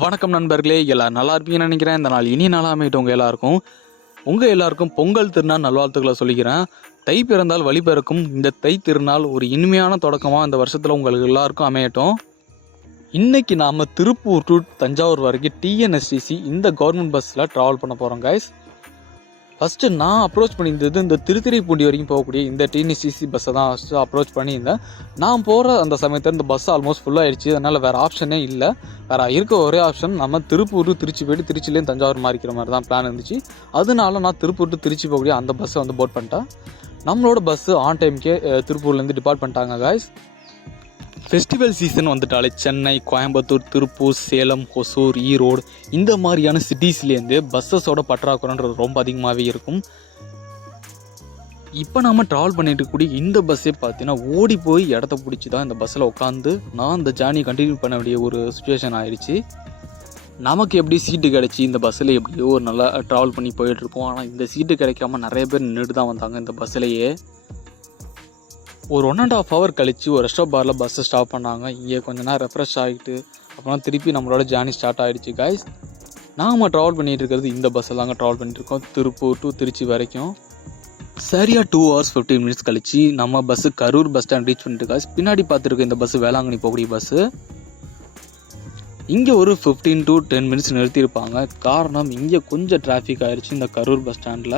வணக்கம் நண்பர்களே எல்லாரும் நல்லா இருப்பீங்கன்னு நினைக்கிறேன். இந்த நாள் இனி நாளாக அமையிட்டு உங்கள் எல்லாருக்கும். உங்கள் எல்லாருக்கும் பொங்கல் திருநாள் நல்வாழ்த்துக்களை சொல்லிக்கிறேன். தை பிறந்தால் வழி பிறக்கும். இந்த தை திருநாள் ஒரு இனிமையான தொடக்கமாக இந்த வருஷத்தில் உங்களுக்கு எல்லாருக்கும் அமையட்டும். இன்றைக்கி நாம் திருப்பூர் டு தஞ்சாவூர் வரைக்கும் டிஎன்எஸ்டிசி இந்த கவர்மெண்ட் பஸ்ஸில் ட்ராவல் பண்ண போகிறோம் கைஸ் ஃபஸ்ட்டு நான் அப்ரோச் பண்ணியிருந்தது இந்த திருத்துறைப்பூண்டி வரைக்கும் போகக்கூடிய இந்த டிஎன்சிசி பஸ்ஸை தான் ஃபஸ்ட்டு அப்ரோச் பண்ணியிருந்தேன். நான் போகிற அந்த சமயத்தில் இந்த பஸ் ஆல்மோஸ்ட் ஃபுல்லாக ஆயிடுச்சு. அதனால் வேறு ஆப்ஷனே இல்லை. வேறு இருக்க ஒரே ஆப்ஷன் நம்ம திருப்பூர் திருச்சி போயிட்டு திருச்சிலேயும் தஞ்சாவூர் மாறிக்கிற மாதிரி தான் பிளான் இருந்துச்சு. அதனால நான் திருப்பூர் டு திருச்சி போகக்கூடிய அந்த பஸ்ஸை வந்து போட் பண்ணிட்டேன். நம்மளோட பஸ்ஸு ஆன் டைம்க்கே திருப்பூர்லேருந்து டிபார்ட் பண்ணிட்டாங்க காய்ஸ் ஃபெஸ்டிவல் சீசன் வந்துட்டாலே சென்னை கோயம்புத்தூர் திருப்பூர் சேலம் ஹொசூர் ஈரோடு இந்த மாதிரியான சிட்டிஸ்லேருந்து பஸ்ஸஸோட பற்றாக்குறைன்றது ரொம்ப அதிகமாகவே இருக்கும். இப்போ நாம் ட்ராவல் பண்ணிட்டு இருக்கக்கூடிய இந்த பஸ்ஸே பார்த்தீங்கன்னா ஓடி போய் இடத்த பிடிச்சி தான் இந்த பஸ்ஸில் உட்காந்து நான் அந்த ஜேர்னி கண்டினியூ பண்ண வேண்டிய ஒரு சுச்சுவேஷன் ஆயிடுச்சு நமக்கு எப்படி சீட்டு கிடச்சி இந்த பஸ்ஸில் எப்படியோ ஒரு நல்லா ட்ராவல் பண்ணி போயிட்டு இருப்போம் ஆனால் இந்த சீட்டு கிடைக்காம நிறைய பேர் நின்றுட்டு தான் வந்தாங்க இந்த பஸ்ஸிலேயே ஒரு ஒன் அண்ட் ஆஃப் ஹவர் கழிச்சு ஒரு ரெஸ்டாப் பாரில் பஸ்ஸை ஸ்டாப் பண்ணாங்க. இங்கே கொஞ்ச நேரம் ரெஃப்ரெஷ் ஆகிட்டு அப்புறம் திருப்பி நம்மளோட ஜேர்னி ஸ்டார்ட் ஆகிடுச்சு காய்ஸ் நாம் ட்ராவல் பண்ணிகிட்டு இருக்கிறது இந்த பஸ்ஸில் தாங்க ட்ராவல் பண்ணிட்டு இருக்கோம். திருப்பூர் டு திருச்சி வரைக்கும். சரியாக டூ ஹவர்ஸ் ஃபிஃப்டீன் மினிட்ஸ் கழிச்சு நம்ம bus Karur bus stand reach பண்ணிட்டு காய்ஸ் பின்னாடி பார்த்துருக்க இந்த பஸ்ஸு வேளாங்கண்ணி போகக்கூடிய பஸ்ஸு இங்கே ஒரு ஃபிஃப்டீன் டு டென் மினிட்ஸ் நிறுத்தியிருப்பாங்க. காரணம் இங்கே கொஞ்சம் டிராஃபிக் ஆயிடுச்சு இந்த கரூர் பஸ் ஸ்டாண்டில்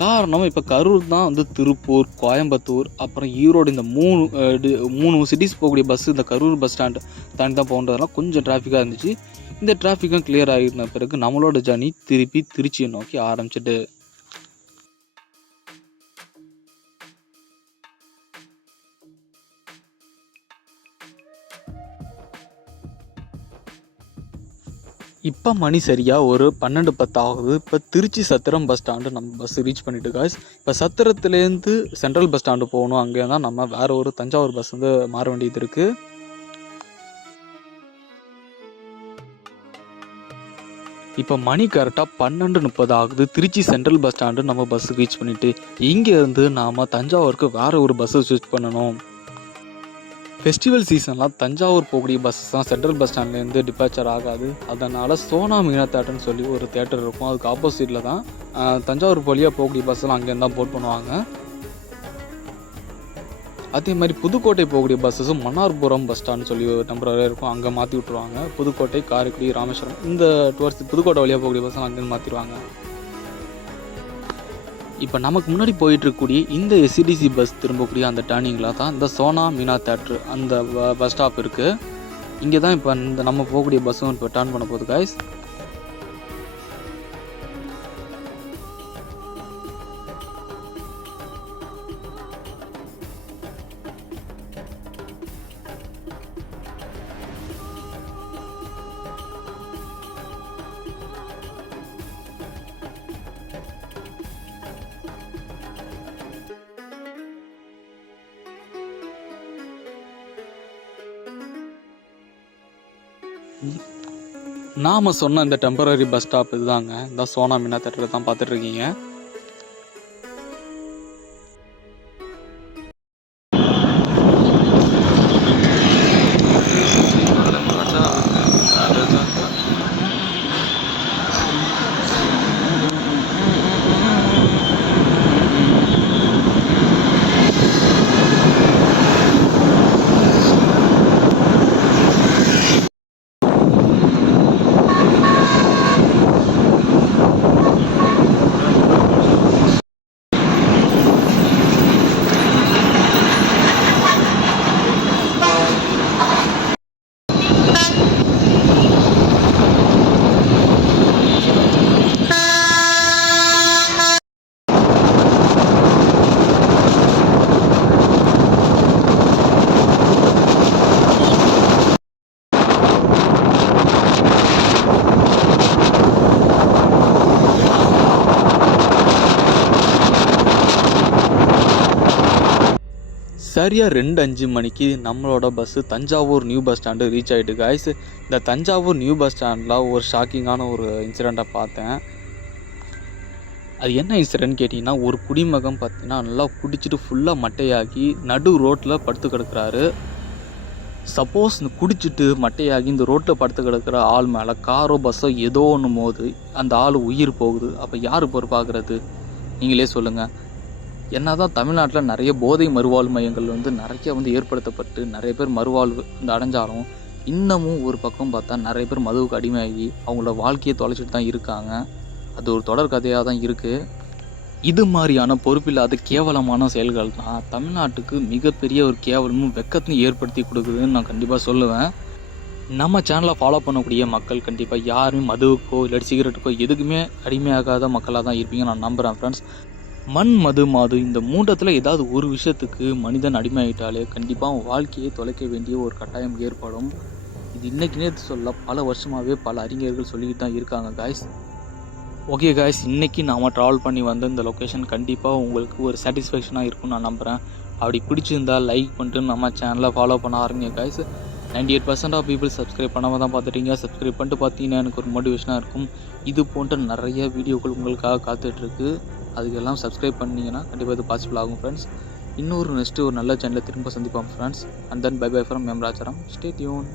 காரணம் இப்போ கரூர் தான் வந்து திருப்பூர் கோயம்புத்தூர் அப்புறம் ஈரோடு இந்த மூணு மூணு சிட்டிஸ் போகக்கூடிய பஸ் இந்த கரூர் பஸ் ஸ்டாண்ட் தாண்டி தான் போகிறதுனால கொஞ்சம் டிராஃபிக்காக இருந்துச்சு. இந்த டிராஃபிக்கும் கிளியர் ஆகிருந்த பிறகு நம்மளோட ஜர்னி திருப்பி திருச்சியை நோக்கி ஆரம்பிச்சிட்டு இப்போ மணி சரியாக ஒரு பன்னெண்டு பத்து ஆகுது இப்போ திருச்சி சத்திரம் பஸ் ஸ்டாண்டு நம்ம பஸ் ரீச் பண்ணிட்டு காய்ஸ் இப்போ சத்திரத்துலேருந்து சென்ட்ரல் பஸ் ஸ்டாண்டு போகணும். அங்கே தான் நம்ம வேற ஒரு தஞ்சாவூர் பஸ் வந்து மாற வேண்டியது இருக்குது இப்போ மணி கரெக்டாக பன்னெண்டு முப்பது ஆகுது திருச்சி சென்ட்ரல் பஸ் ஸ்டாண்டு நம்ம பஸ் ரீச் பண்ணிட்டு இங்கேருந்து நாம் தஞ்சாவூருக்கு வேறு ஒரு பஸ்ஸை ஸ்விட்ச் பண்ணணும். ஃபெஸ்டிவல் சீசன்லாம் தஞ்சாவூர் போகக்கூடிய பஸ்ஸஸ் தான். சென்ட்ரல் பஸ் ஸ்டாண்ட்லேருந்து டிபார்ச்சர் ஆகாது. அதனால் சோனா மீனா தேட்டர்னு சொல்லி ஒரு தேட்டர் இருக்கும். அதுக்கு ஆப்போசிட்டில் தான் தஞ்சாவூர் வழியாக போகக்கூடிய பஸ்ஸெல்லாம் அங்கேருந்து தான் போட் பண்ணுவாங்க. அதே மாதிரி புதுக்கோட்டை போகக்கூடிய பஸ்ஸஸும் மன்னார்புரம் பஸ் ஸ்டாண்ட்னு சொல்லி ஒரு டெம்பரரியாக இருக்கும். அங்கே மாற்றி விட்ருவாங்க புதுக்கோட்டை காரைக்குடி ராமேஸ்வரம் இந்த டுவர்ஸ் புதுக்கோட்டை வழியாக போகக்கூடிய பஸ்ஸெல்லாம் அங்கேருந்து மாற்றிடுவாங்க இப்போ நமக்கு முன்னாடி போயிட்டு இருக்கக்கூடிய இந்த எஸ்சிடிசி பஸ் திரும்பக்கூடிய அந்த டேர்னிங்கில் தான் இந்த சோனா மீனா தேட்ரு அந்த பஸ் ஸ்டாப் இருக்குது இங்கே தான் இப்போ இந்த நம்ம போகக்கூடிய பஸ்ஸும் இப்போ டேர்ன் பண்ண போகுது காய்ஸ் நாம் சொன்ன இந்த டெம்பரரி பஸ் ஸ்டாப் இதுதாங்க. இந்த சோனா மீனா தேட்டரை தான் பார்த்துட்ருக்கீங்க இருக்கீங்க சரியாக ரெண்டு அஞ்சு மணிக்கு நம்மளோட bus Thanjavur new bus stand reach ஆகிட்டு காய்ஸ் இந்த தஞ்சாவூர் நியூ பஸ் ஸ்டாண்டில் ஒரு ஷாக்கிங்கான ஒரு இன்சிடெண்ட்டை பார்த்தேன். அது என்ன இன்சிடென்ட் கேட்டிங்கன்னா ஒரு குடிமகன் பார்த்தீங்கன்னா நல்லா குடிச்சிட்டு ஃபுல்லாக மட்டையாகி நடு ரோட்டில் படுத்து கிடக்குறாரு. சப்போஸ் இந்த குடிச்சிட்டு மட்டையாகி இந்த ரோட்டில் படுத்து கிடக்கிற ஆள் மேலே காரோ பஸ்ஸோ ஏதோ ஒன்று மோது அந்த ஆள் உயிர் போகுது. அப்போ யார் பொறுப்பாகிறது நீங்களே சொல்லுங்கள் என்னதான் தமிழ்நாட்டில் நிறைய போதை மறுவாழ்வு மையங்கள் வந்து நிறைய வந்து ஏற்படுத்தப்பட்டு நிறைய பேர் மறுவாழ்வு இந்த அடைஞ்சாலும் இன்னமும் ஒரு பக்கம் பார்த்தா நிறைய பேர் மதுவுக்கு அடிமையாகி அவங்களோட வாழ்க்கையை தொலைச்சிட்டு தான் இருக்காங்க. அது ஒரு தொடர் கதையாக தான் இருக்குது இது மாதிரியான பொறுப்பில்லாத கேவலமான செயல்கள் தான் தமிழ்நாட்டுக்கு மிகப்பெரிய ஒரு கேவலமும் வெக்கத்தையும் ஏற்படுத்தி கொடுக்குதுன்னு நான் கண்டிப்பாக சொல்லுவேன். நம்ம சேனலை ஃபாலோ பண்ணக்கூடிய மக்கள் கண்டிப்பாக யாருமே மதுவுக்கோ இல்லை சிகரெட்டுக்கோ எதுக்குமே அடிமையாகாத மக்களாக தான் இருப்பீங்க நான் நம்புகிறேன் ஃப்ரெண்ட்ஸ் மண் மது மாது இந்த மூன்றத்தில் ஏதாவது ஒரு விஷயத்துக்கு மனிதன் அடிமையாயிட்டாலே கண்டிப்பாக அவன் வாழ்க்கையை தொலைக்க வேண்டிய ஒரு கட்டாயம் ஏற்படும். இது இன்னைக்கு நேற்று சொல்ல பல வருஷமாகவே பல அறிஞர்கள் சொல்லிக்கிட்டு தான் இருக்காங்க காய்ஸ் ஓகே காய்ஸ் இன்றைக்கி நாம் ட்ராவல் பண்ணி வந்த இந்த லொக்கேஷன் கண்டிப்பாக உங்களுக்கு ஒரு சாட்டிஸ்ஃபேக்ஷனாக இருக்கும்னு நான் நம்புகிறேன் அப்படி பிடிச்சிருந்தால் லைக் பண்ணிட்டு நம்ம சேனலை ஃபாலோ பண்ண ஆரம்பிங்க guys ninety eight percent of people subscribe பண்ணாமல் தான் பார்த்துட்டீங்க. சப்ஸ்கிரைப் பண்ணிட்டு பார்த்தீங்கன்னா எனக்கு ஒரு மோட்டிவேஷனாக இருக்கும். இது போன்ற நிறைய வீடியோக்கள் உங்களுக்காக காத்துட்ருக்கு அதுக்கெல்லாம் சப்ஸ்கிரைப் பண்ணிங்கன்னா கண்டிப்பாக இது பாசிபிள் ஆகும் ஃப்ரெண்ட்ஸ் இன்னொரு நெக்ஸ்ட்டு ஒரு நல்ல சேனலில் திரும்ப சந்திப்போம் friends and then bye bye from ma'am Rajaram stay tune